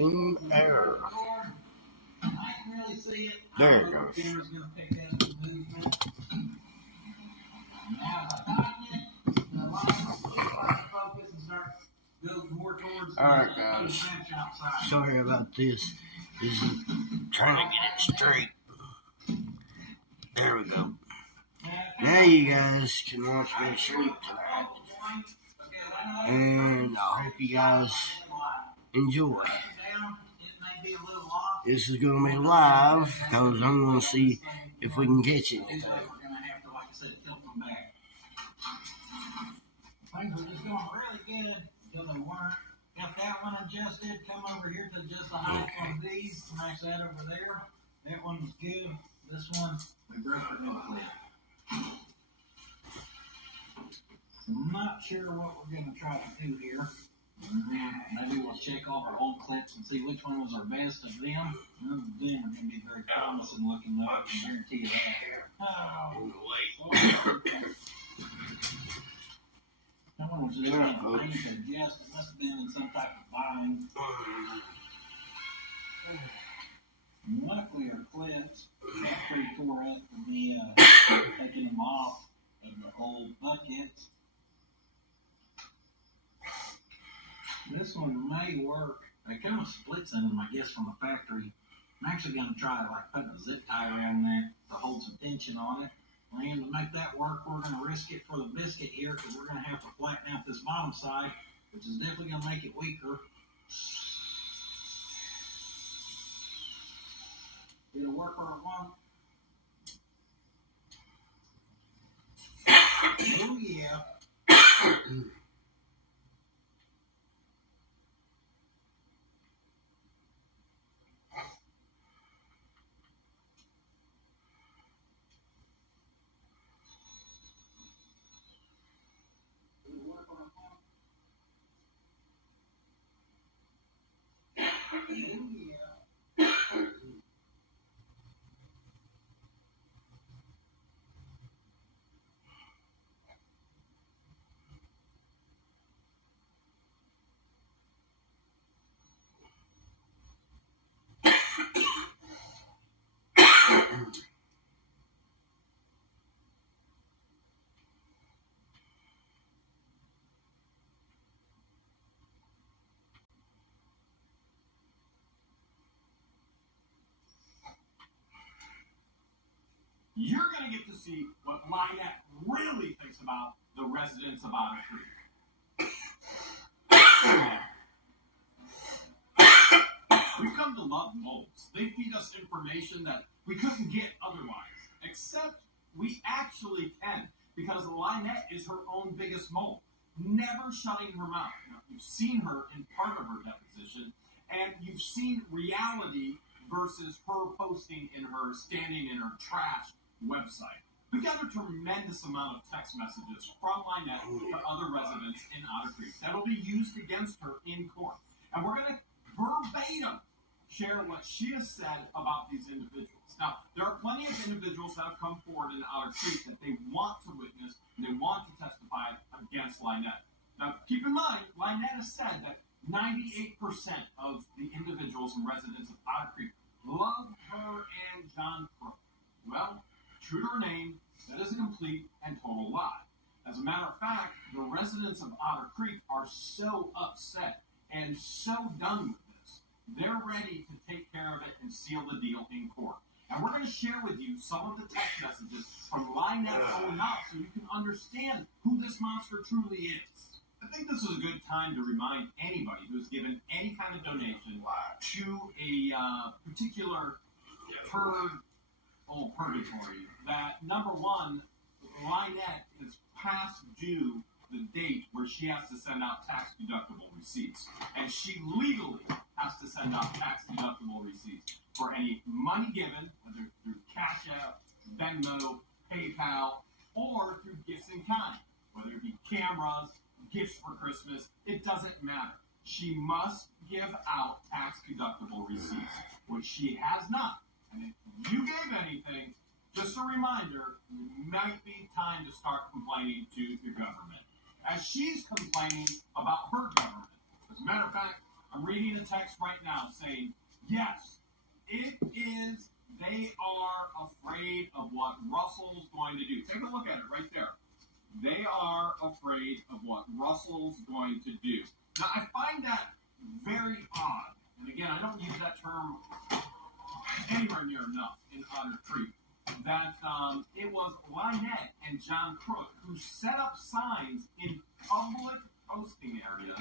Getting error. There it goes. Alright guys, sorry about this. This is trying to get it straight. There we go. Now you guys can watch me sleep tonight. And I hope you guys enjoy. This is going to be live because I'm going to see if we can catch anything. Things are just going really good until they weren't. Got that one adjusted. Come over here to just the height of these. Match that over there. That one was good. This one, we broke it real quick. I'm not sure what we're going to try to do here. Maybe we'll check off our old clips and see which one was our best of them. None of them are going to be very promising looking, though. I can guarantee you that. That one was just in a pain to adjust. It must have been in some type of bind. Luckily, our clips got pretty tore up from me taking them off of the old buckets. This one may work. It kind of splits in them, I guess, from the factory. I'm actually going to try to put a zip tie around there to hold some tension on it. And to make that work, we're going to risk it for the biscuit here because we're going to have to flatten out this bottom side, which is definitely going to make it weaker. It'll work where it won't. Oh, yeah. You're going to get to see what Lynette really thinks about the residents of Otter Creek. We've come to love moles. They feed us information that we couldn't get otherwise, except we actually can, because Lynette is her own biggest mole, never shutting her mouth. Now, you've seen her in part of her deposition, and you've seen reality versus her posting in her standing in her trash website. We got a tremendous amount of text messages from Lynette to other residents in Otter Creek that will be used against her in court. And we're going to verbatim share what she has said about these individuals. Now, there are plenty of individuals that have come forward in Otter Creek that they want to witness and they want to testify against Lynette. Now, keep in mind, Lynette has said that 98% of the individuals and residents of Otter Creek love her and John Crook. Well, true to her name, that is a complete and total lie. As a matter of fact, the residents of Otter Creek are so upset and so done with this, they're ready to take care of it and seal the deal in court. And we're going to share with you some of the text messages from Lynette's own mouth so you can understand who this monster truly is. I think this is a good time to remind anybody who's given any kind of donation to a particular purgatory that, number one, Lynette is past due the date where she has to send out tax-deductible receipts. And she legally has to send out tax-deductible receipts for any money given, whether through Cash App, Venmo, PayPal, or through gifts in kind, whether it be cameras, gifts for Christmas, it doesn't matter. She must give out tax-deductible receipts, which she has not. And if you gave anything, just a reminder, it might be time to start complaining to your government. As she's complaining about her government. As a matter of fact, I'm reading a text right now saying, yes, it is. They are afraid of what Russell's going to do. Take a look at it right there. They are afraid of what Russell's going to do. Now, I find that very odd. And again, I don't use that term anywhere near enough in Otter Creek. That it was Lynette and John Crook who set up signs in public posting areas,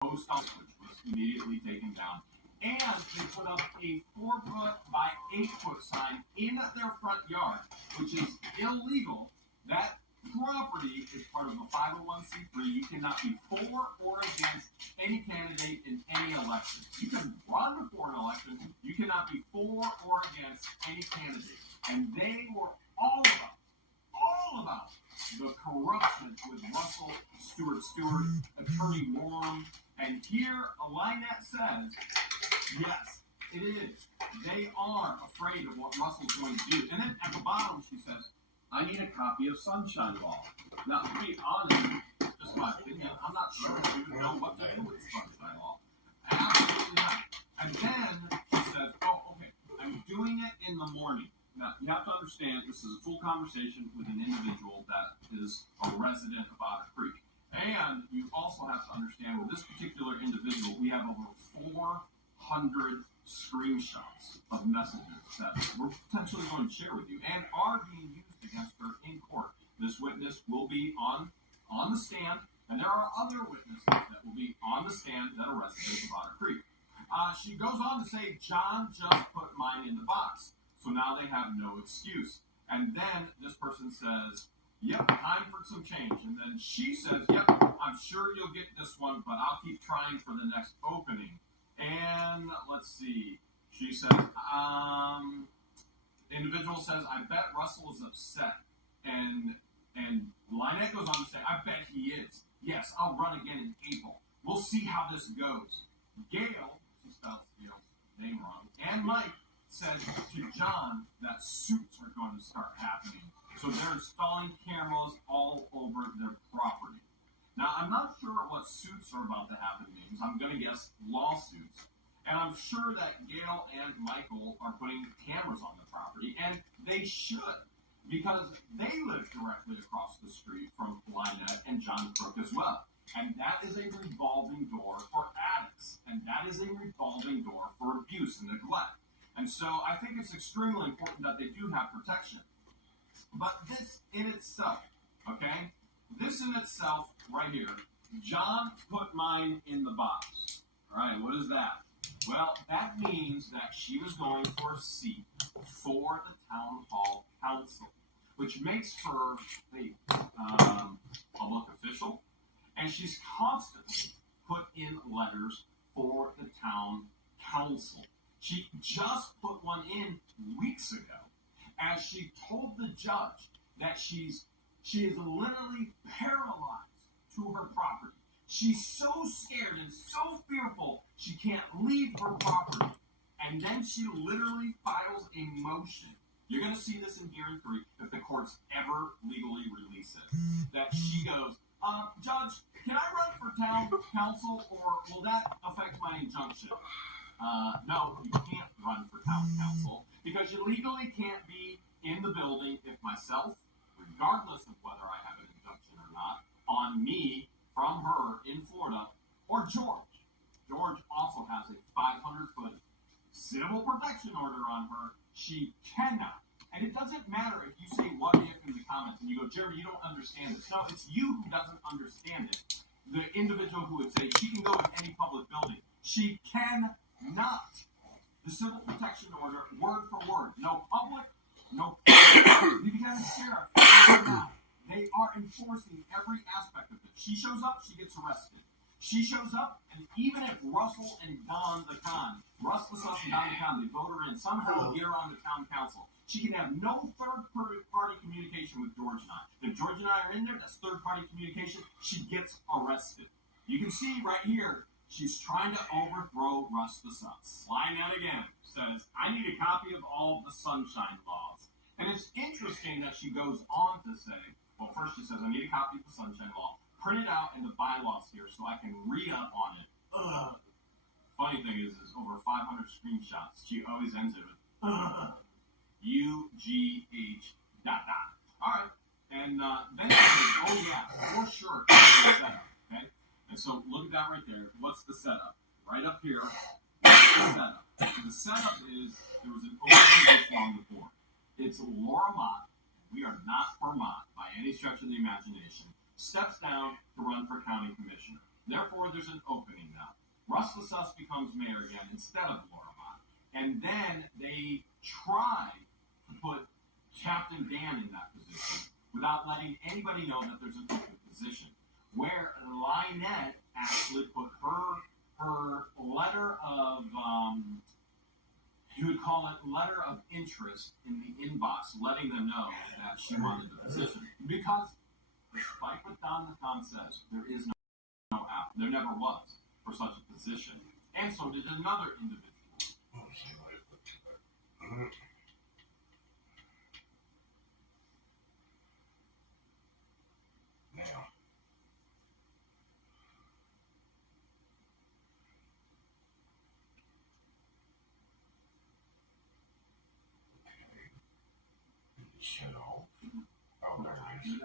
post office, which was immediately taken down. And they put up a 4-foot by 8-foot sign in their front yard, which is illegal. That property is part of a 501c3. You cannot be for or against any candidate in any election. You can run before an election. You cannot be for or against any candidate. And they were all about the corruption with Russell Stewart, Attorney Warren. And here, Lynette says, yes, it is. They are afraid of what Russell's going to do. And then at the bottom, she says, I need a copy of Sunshine Law. Now, to be honest, just my opinion, I'm not sure if you know what to do with Sunshine Law. Absolutely not. And then she says, oh, okay, I'm doing it in the morning. Now, you have to understand, this is a full conversation with an individual that is a resident of Otter Creek. And you also have to understand, with this particular individual, we have over 400 screenshots of messages that we're potentially going to share with you and are being used against her in court. This witness will be on the stand, and there are other witnesses that will be on the stand that are residents of Otter Creek. She goes on to say, John just put mine in the box, so now they have no excuse. And then this person says, yep, time for some change. And then she says, yep, I'm sure you'll get this one, but I'll keep trying for the next opening. And let's see. She says, the individual says, I bet Russell is upset. And Lynette goes on to say, I bet he is. Yes, I'll run again in April. We'll see how this goes. Gail, she spells Gail's name wrong, and Mike said to John that suits are going to start happening. So they're installing cameras all over their property. Now, I'm not sure what suits are about to happen means. I'm going to guess lawsuits. And I'm sure that Gail and Michael are putting cameras on the property, and they should, because they live directly across the street from Lynette and John Crook as well. And that is a revolving door for addicts, and that is a revolving door for abuse and neglect. And so I think it's extremely important that they do have protection. But this in itself, okay? This in itself, right here, John put mine in the box. All right, what is that? Well, that means that she was going for a seat for the town hall council, which makes her a public official, and she's constantly put in letters for the town council. She just put one in weeks ago, as she told the judge that she is literally paralyzed to her property. She's so scared and so fearful she can't leave her property. And then she literally files a motion. You're going to see this in hearing 3 if the courts ever legally release it. That she goes, Judge, can I run for town council, or will that affect my injunction? No, you can't run for town council because you legally can't be in the building if myself, regardless of whether I have an injunction or not, on me from her in Florida, or George. George also has a 500-foot civil protection order on her. She cannot. And it doesn't matter if you say what if in the comments and you go, Jeremy, you don't understand this. No, it's you who doesn't understand it. The individual who would say she can go in any public building. She cannot. The civil protection order, word for word, no public, no private. Lieutenant Sheriff, they are enforcing every aspect of it. She shows up, she gets arrested. She shows up, and even if Russell and Don the Con, Russ the Sus and Don the Con, they vote her in, somehow get her on the town council, she can have no third-party communication with George and I. If George and I are in there, that's third-party communication, she gets arrested. You can see right here, she's trying to overthrow Russ the Sus. Lynette again says, I need a copy of all the Sunshine Laws. And it's interesting that she goes on to say, well, first she says, I need a copy of the Sunshine Law. Print it out in the bylaws here so I can read up on it. Ugh. funny thing is over 500 screenshots. She always ends it with UGH dot dot. All right. And then she says, oh yeah, for sure, it's the setup. Okay? And so look at that right there. What's the setup? Right up here. What's the setup? The setup is there was an open position on the board. It's Laura Mott. We are not for Mott by any stretch of the imagination. Steps down to run for county commissioner. Therefore, there's an opening now. Russ Lassus becomes mayor again instead of Laura Mott. And then they try to put Captain Dan in that position without letting anybody know that there's an open position. Where Lynette actually put her letter of, you would call it letter of interest in the inbox, letting them know that she wanted the position. Because, despite what Don the Tom says, there is no out. There never was for such a position. And so did another individual. Now. Shut off. Oh, there it is.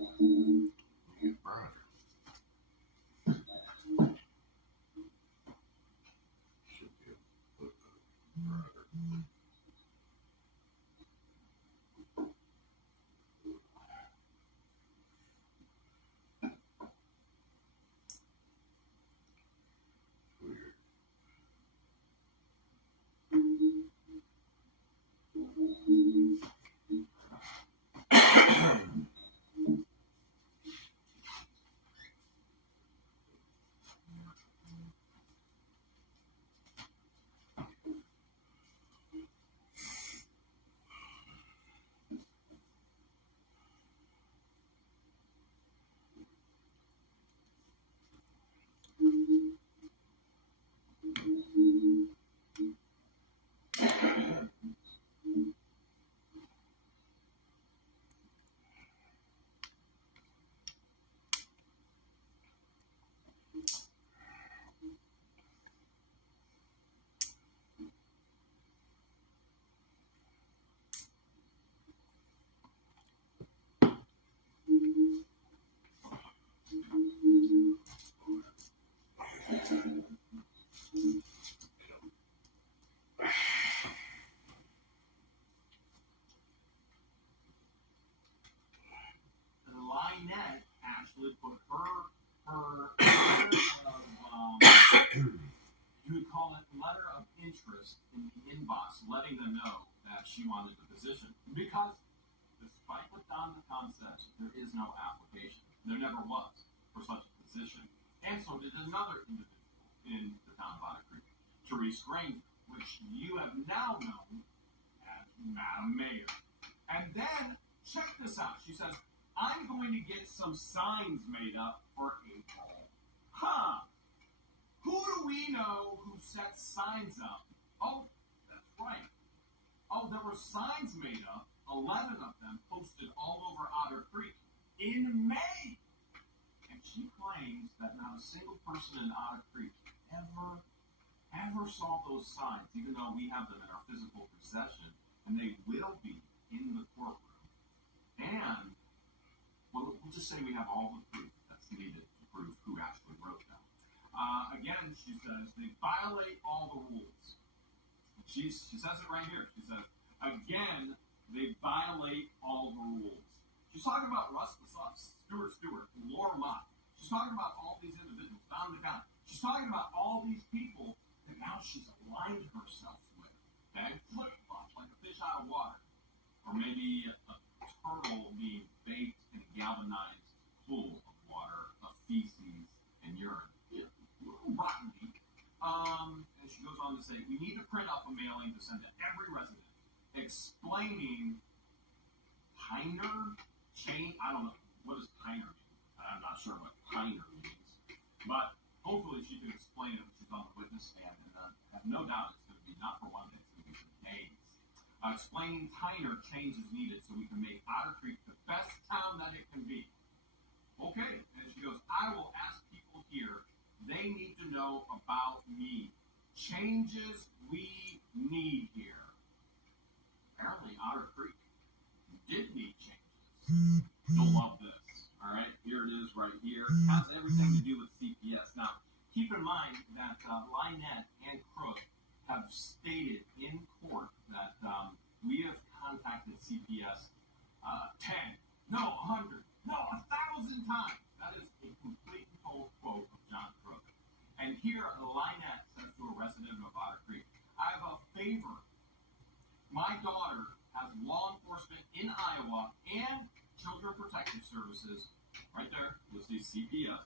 Your brother. Should be able to put the brother. Weird. Lynette actually put her you would call it letter of interest in the inbox, letting them know that she wanted the position. Because despite what Don McCon says, there is no application. There never was for such a position. And so did another individual in the town of Otter Creek, Therese Granger, which you have now known as Madam Mayor. And then, check this out. She says, I'm going to get some signs made up for April. Huh. Who do we know who sets signs up? Oh, that's right. Oh, there were signs made up, 11 of them posted all over Otter Creek in May. And she claims that not a single person in Otter Creek ever saw those signs, even though we have them in our physical possession, and they will be in the courtroom. And well, we'll just say we have all the proof that's needed to prove who actually wrote them. Again, she says they violate all the rules. She says it right here. She says, again, they violate all the rules. She's talking about Russ Lasoff, Stewart, Laura Mott. She's talking about all these individuals, Don McCon. She's talking about all these people that now she's aligned herself with. Okay? Flip-flops, like a fish out of water. Or maybe a turtle being baked in a galvanized pool of water, of feces and urine. Rotten meat. And she goes on to say, we need to print up a mailing to send to every resident explaining Tyner chain. I don't know. What does Tyner mean? I'm not sure what Tyner means. But hopefully she can explain it when she's on the witness stand. And I have no doubt it's going to be not for one day, it's going to be for days. Explaining Tyner changes needed so we can make Otter Creek the best town that it can be. Okay. And she goes, I will ask people here. They need to know about me. Changes we need here. Apparently, Otter Creek did need changes. You'll love this. All right, here it is right here. It has everything to do with CPS. Now, keep in mind that Lynette and Crook have stated in court that we have contacted CPS 10, no, 100, no, 1,000 times. That is a complete and total quote of John Crook. And here, Lynette says to a resident of Otter Creek, I have a favor. My daughter has law enforcement in Iowa and Children Protective Services, right there, you'll see CPS,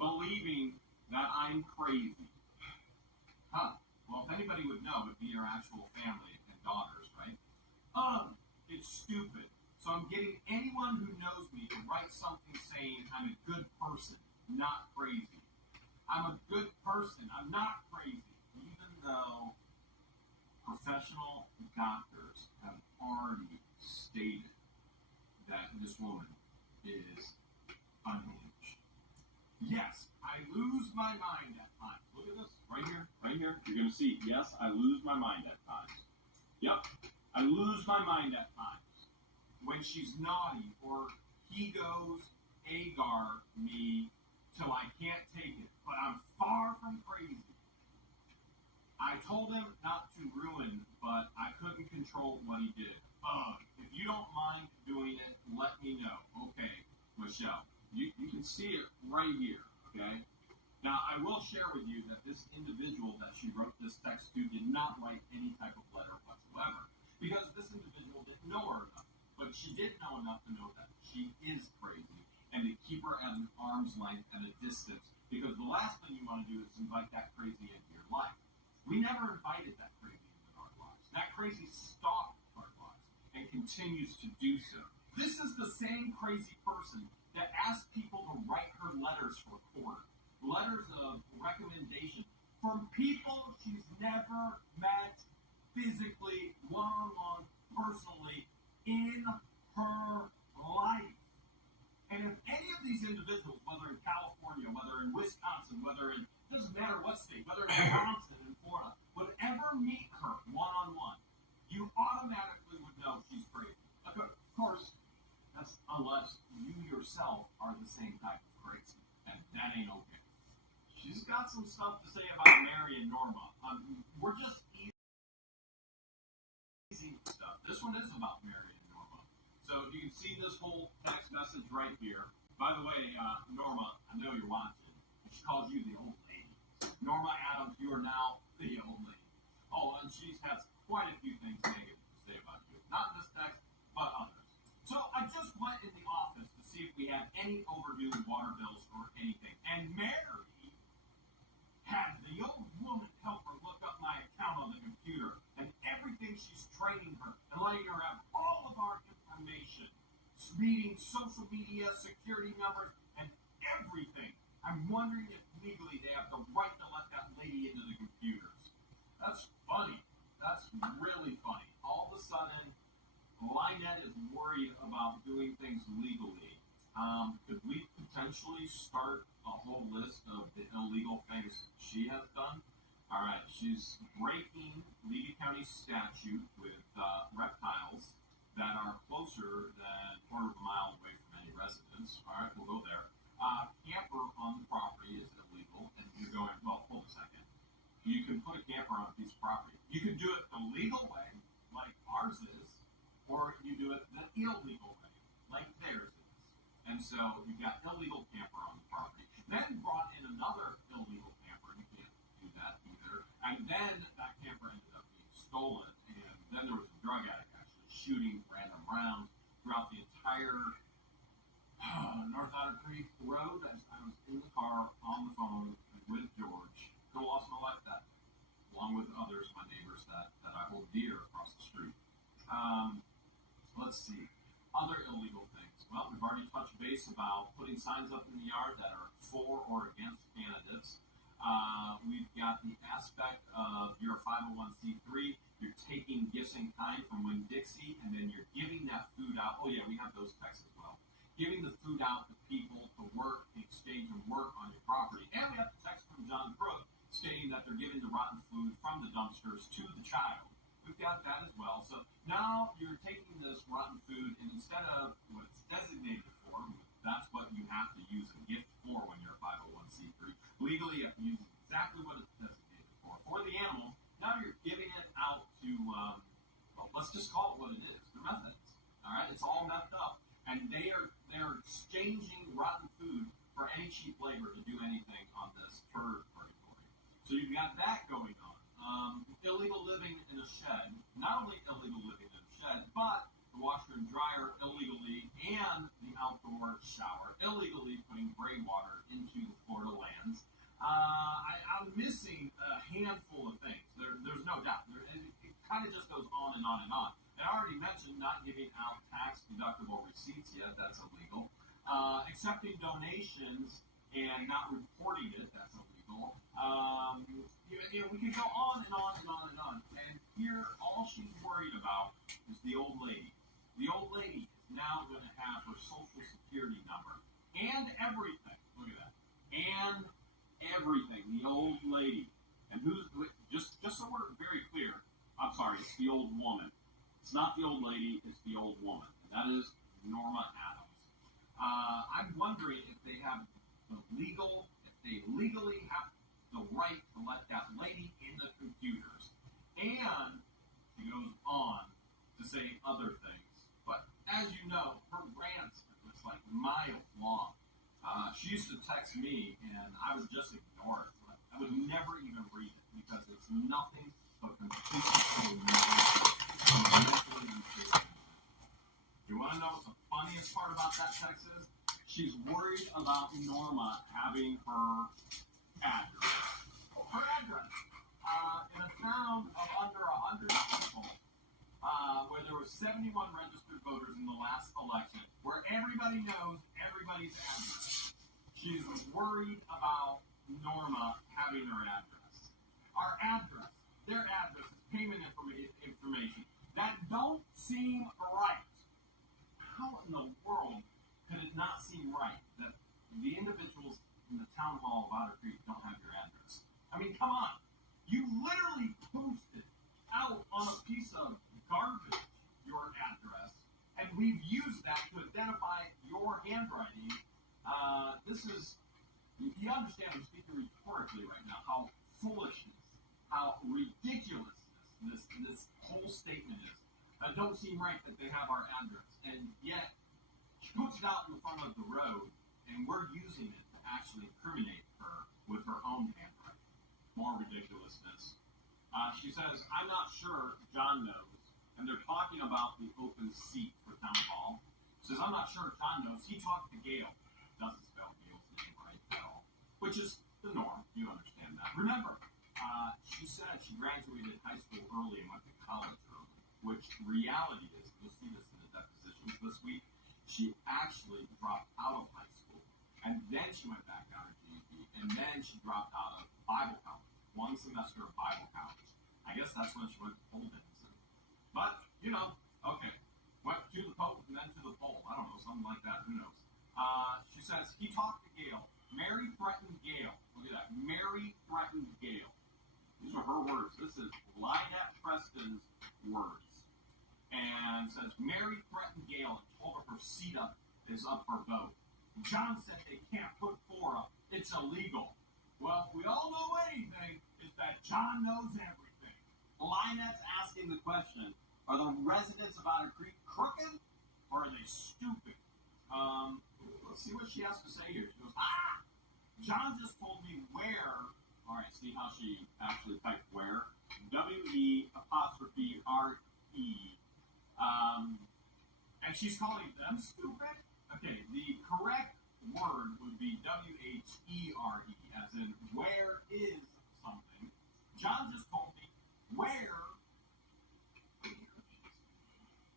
believing that I'm crazy. Huh. Well, if anybody would know, it'd be your actual family and daughters, right? It's stupid. So I'm getting anyone who knows me to write something saying I'm a good person, not crazy. I'm a good person. I'm not crazy. Even though professional doctors have already stated that this woman is unhinged. Yes, I lose my mind at times. Look at this. Right here. Right here. You're going to see. Yes, I lose my mind at times. Yep. I lose my mind at times. When she's naughty or He goes agar me till I can't take it, but I'm far from crazy. I told him not to ruin, but I couldn't control what he did. If you don't mind doing it, let me know. Okay, Michelle. You can see it right here, okay? Now, I will share with you that this individual that she wrote this text to did not write any type of letter whatsoever, because this individual didn't know her enough. But she did know enough to know that she is crazy, and to keep her at an arm's length and a distance, because the last thing you want to do is invite that crazy into your life. We never invited that crazy into our lives. That crazy stalked our lives and continues to do so. This is the same crazy person that asked people to write her letters for court, letters of recommendation from people she's never met physically, one-on-one, personally, in her life. And if any of these individuals, whether in California, whether in Wisconsin, whether in, doesn't matter what state, whether in Wisconsin, in Florida, would ever meet her one-on-one, you automatically would know she's crazy. Of course, that's unless you yourself are the same type of crazy, and that ain't okay. She's got some stuff to say about Mary and Norma. We're just easy stuff. This one is about Mary and Norma. So you can see this whole text message right here. By the way, Norma, I know you're watching. She calls you the old lady. Norma Adams, you are now the old lady. Oh, and she has quite a few things negative to say about you. Not in this text, but others. So I just went in the office to see if we had any overdue water bills or anything. And Mary had the old woman help her look up my account on the computer and everything. She's training her and letting her have all of our information, meeting social media, security numbers, and everything. I'm wondering if legally they have the right to let that lady into the computers. That's funny. That's really funny. All of a sudden, Lynette is worried about doing things legally. Could we potentially start a whole list of the illegal things she has done? All right, she's breaking Levy County statute with reptiles that are closer than a quarter of a mile away from any residence. All right, we'll go there. Camper on the property is illegal, and you're going, well, hold a second. You can put a camper on a piece of property. You can do it the legal way, like ours is, or you do it the illegal way, like theirs is. And so you've got illegal camper on the property. Then brought in another illegal camper. You can't do that either. And then that camper ended up being stolen. And then there was a drug addict actually shooting random rounds throughout the entire North Otter Creek Road. As I was in the car on the phone with George. Could have lost my life that day, along with others, my neighbors that I hold dear across the street. Let's see. Other illegal things. Well, we've already touched base about putting signs up in the yard that are for or against candidates. We've got the aspect of your 501c3. You're taking gifts in kind from Winn-Dixie, and then you're giving that food out. Oh, yeah, we have those texts as well. Giving the food out to people to work, exchange and work on your property. And we have the text from John Crook stating that they're giving the rotten food from the dumpsters to the child. We've got that as well. So now you're taking this rotten food, and instead of what it's designated for, that's what you have to use a gift for when you're a 501c3. Legally, you have to use exactly what it's designated for the animal. Now you're giving it out to, well, let's just call it what it is. They're methods. All right? It's all methed up. And they're exchanging rotten food for any cheap labor to do anything on this turd purgatory. So you've got that going on. Illegal living in a shed. Not only illegal living in a shed, but the washer and dryer illegally, and the outdoor shower illegally, putting gray water into the Florida lands. I'm missing a handful of things. There's no doubt. It kind of just goes on and on and on. And I already mentioned not giving out tax-deductible receipts yet. That's illegal. Accepting donations and not reporting it. That's illegal. We can go on and on and on and on. And here, all she's worried about is the old lady. The old lady is now going to have her social security number and everything. Look at that. And everything. The old lady. And just so we're very clear, I'm sorry, it's the old woman. It's not the old lady, it's the old woman. And that is Norma Adams. I'm wondering if they legally have the right to let that lady in the computers. And she goes on to say other things. But as you know, her rants are just like miles long. She used to text me, and I would just ignore it. I would never even read it because it's nothing but completely mentally unstable. You want to know what the funniest part about that text is? She's worried about Norma having her address. Her address. In a town of under 100 people, where there were 71 registered voters in the last election, where everybody knows everybody's address. She's worried about Norma having her address. Our address, their address, is payment information. That don't seem right. How in the world could it not seem right that the individuals in the town hall of Otter Creek don't have your address? I mean, come on. You literally posted out on a piece of garbage your address, and we've used that to identify your handwriting. This is, you understand I'm speaking rhetorically right now, how foolishness, how ridiculousness this whole statement is. That don't seem right that they have our address, and yet she puts it out in front of the road, and we're using it to actually incriminate her with her own handwriting. More ridiculousness. She says, I'm not sure John knows, and they're talking about the open seat for town hall. She says, I'm not sure John knows. He talked to Gail. Doesn't spell Gail's name right at all, which is the norm. You understand that. Remember, she said she graduated high school early and went to college early, which reality is, you'll see this in the depositions this week, she actually dropped out of high school, and then she went back out of GED, and then she dropped out of Bible college, one semester of Bible college. I guess that's when she went to pole dancing. But, you know, okay, went to the Pope and then to the pole. I don't know, something like that, who knows. She says, he talked to Gail. Mary threatened Gail. Look at that. Mary threatened Gail. These are her words. This is Lynette Preston's words. And says, Mary threatened Gail and told her her seat is up for vote. John said they can't put 4 up. It's illegal. Well, if we all know anything, is that John knows everything. Lynette's asking the question, are the residents of Otter Creek crooked, or are they stupid? Let's see what she has to say here. She goes, John just told me where. All right, see how she actually typed where? W-E'-R-E. And she's calling them stupid? Okay, the correct word would be W-H-E-R-E, as in where is something. John just told me where.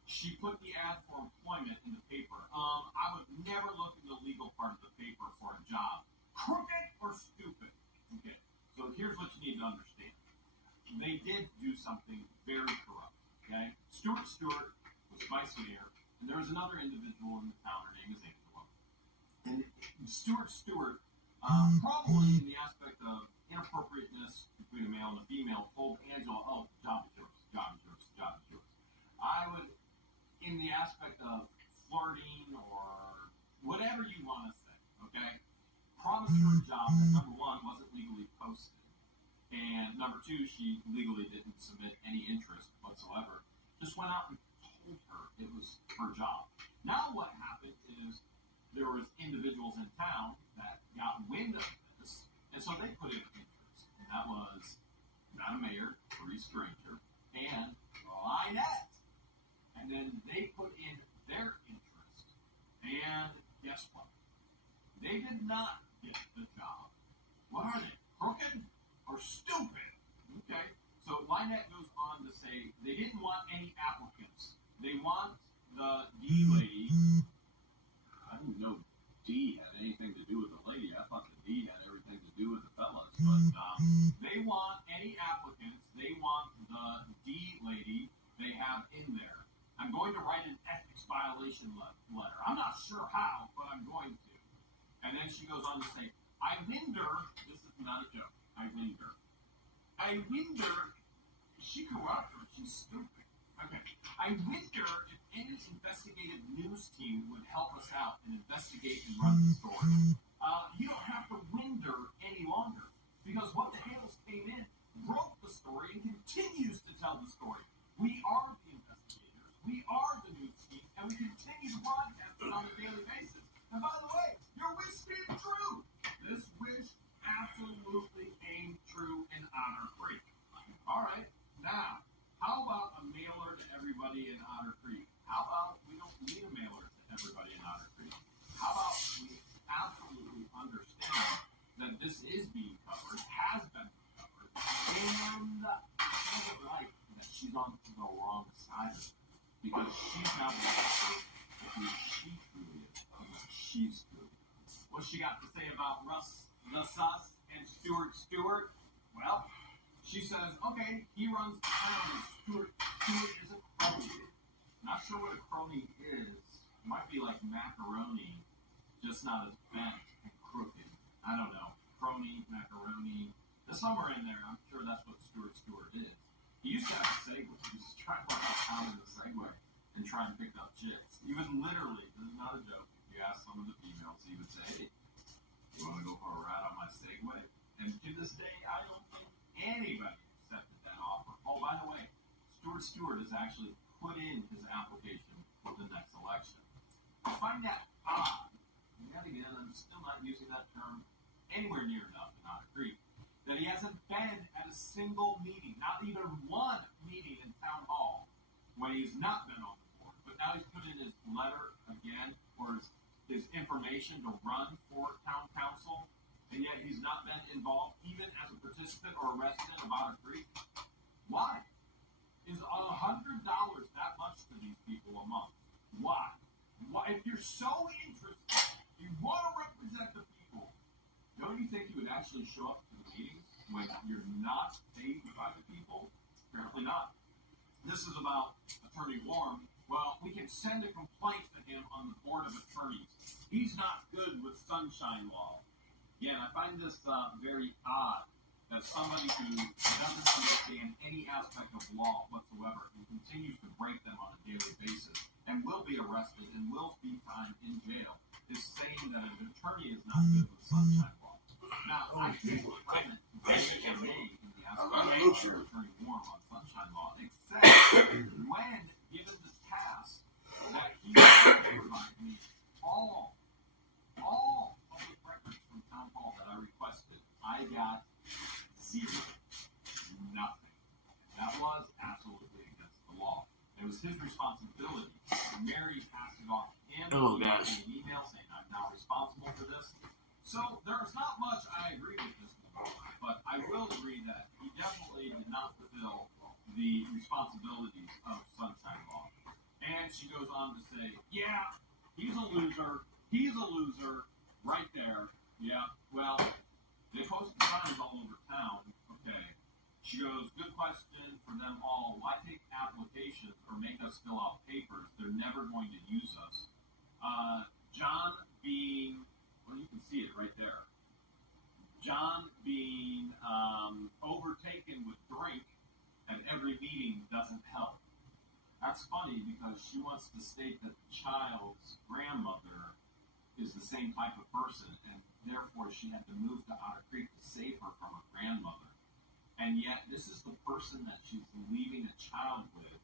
She put the ad for employment in the paper. I would never look in the legal part of the paper for a job. Crooked or stupid? Okay, so here's what you need to understand. They did do something very corrupt, okay? Stuart was vice mayor, and there was another individual in the town, her name is Angela. And Stuart, probably in the aspect of inappropriateness between a male and a female, told Angela, oh, job is yours, job is yours, job is yours. I would, in the aspect of flirting or whatever you want to say, okay, promised her a job that, number one, wasn't legally posted, and number two, she legally didn't submit any interest whatsoever, just went out and told her it was her job. Now what happened is there was individuals in town that got wind of this, and so they put in interest, and that was not a mayor, a stranger, and Lynette. And then they put in their interest. And guess what? They did not get the job. What are they? Crooked or stupid? Okay. So Lynette goes on to say they didn't want any applicants. They want the D lady. I didn't know D had anything to do with the lady. I thought the D had everything to do with the fellas. But they want any applicants. They want the D lady they have in there. I'm going to write an ethics violation letter. I'm not sure how, but I'm going to. And then she goes on to say, I wonder, this is not a joke, I wonder, is she corrupt or she's stupid? Okay. I wonder if any investigative news team would help us out and investigate and run the story. You don't have to wonder any longer because what the Hales came in, broke the story, and continues to tell the story. We are the investigators. We are the news team, and we continue to broadcast it on a daily basis. And by the way, your wish came true. This wish absolutely came true in Otter Creek. All right, now, how about a mailer to everybody in Otter Creek? How about we don't need a mailer to everybody in Otter Creek? How about we absolutely understand that this is being covered, has been covered, and has it right that she's on the wrong side of it because she's not who she truly is and what she's truly. What's she got to say about Russ the Sus and Stuart Stewart? Well, she says, okay, he runs the town and Stuart is a crony. Not sure what a crony is. It might be like macaroni, just not as bent and crooked. I don't know. Crony, macaroni. There's somewhere in there. I'm sure that's what Stuart Stewart is. He used to have a Segway. He used to try to walk out in the Segway and try and pick up chicks. Even literally, this is not a joke. If you ask some of the females, he would say, hey, you want to go for a ride on my Segway? And to this day, I don't think anybody accepted that offer. Oh, by the way, Stuart Stewart has actually put in his application for the next election. I find that odd. And yet again, I'm still not using that term anywhere near enough in Otter Creek. That he hasn't been at a single meeting, not even one meeting in town hall, when he's not been on the board. But now he's put in his letter again, or his information to run for town council, and yet he's not been involved even as a participant or a resident of Otter Creek. Why? Is $100 that much to these people a month? Why? Why? If you're so interested, you want to represent the people, don't you think you would actually show up to the meetings when you're not paid by the people? Apparently not. This is about Attorney Warren. Well, we can send a complaint to him on the Board of Attorneys. He's not good with sunshine law. Yeah, and I find this very odd that somebody who doesn't understand any aspect of law whatsoever and continues to break them on a daily basis and will be arrested and will spend time in jail is saying that an attorney is not good with sunshine law. Now, I can't comment to me in the aspect of Attorney Warren on sunshine law, except when given the task that he will provide me all public records from town hall that I requested, I got zero. Nothing. And that was absolutely against the law. It was his responsibility. And Mary passed it off to him. Oh, gosh. An email saying I'm now responsible for this. So there's not much I agree with this one, but I will agree that he definitely did not fulfill the responsibilities of sunshine law. And she goes on to say, yeah, he's a loser. He's a loser right there. Yeah, well, they posted signs all over town. Okay. She goes, good question for them all. Why take applications or make us fill out papers? They're never going to use us. John being, well, you can see it right there. John being overtaken with drink at every meeting doesn't help. That's funny because she wants to state that the child's grandmother is the same type of person, and therefore she had to move to Otter Creek to save her from her grandmother. And yet, this is the person that she's leaving a child with.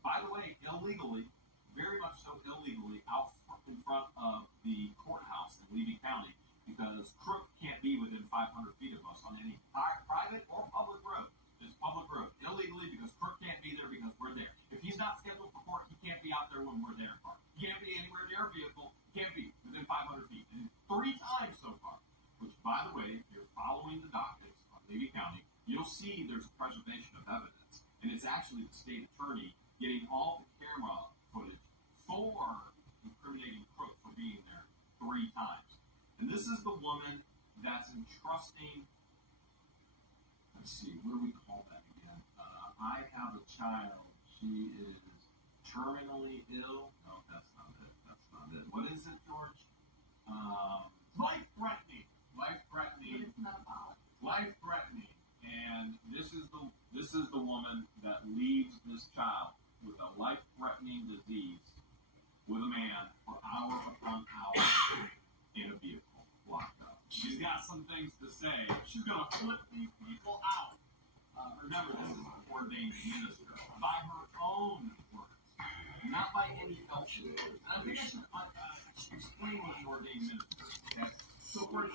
By the way, illegally, very much so illegally, out in front of the courthouse in Levy County, because Crook can't be within 500 feet of us on any private or public road. It's public road. Illegally, because Crook can't be there because we're there. If he's not scheduled for court, he can't be out there when we're there. He can't be anywhere near a vehicle. He can't be within 500 feet. And 3 times so far, which, by the way, if you're following the dockets on Levy County, you'll see there's a preservation of evidence. And it's actually the state attorney getting all the camera footage for incriminating Crook for being there 3 times. And this is the woman that's entrusting, let's see, what do we call that again? I have a child. She is terminally ill. No, that's not it. That's not it. What is it, George? Life-threatening. Life-threatening. It's metabolic. Life-threatening. And this is the woman that leaves this this child with a life-threatening disease with a man for hour upon hour in a vehicle locked up. She's got some things to say. She's gonna flip these people out. Remember, this is an ordained minister by her own words, not by any else's words. And I think I should explain what an ordained minister is. Okay? So, for example,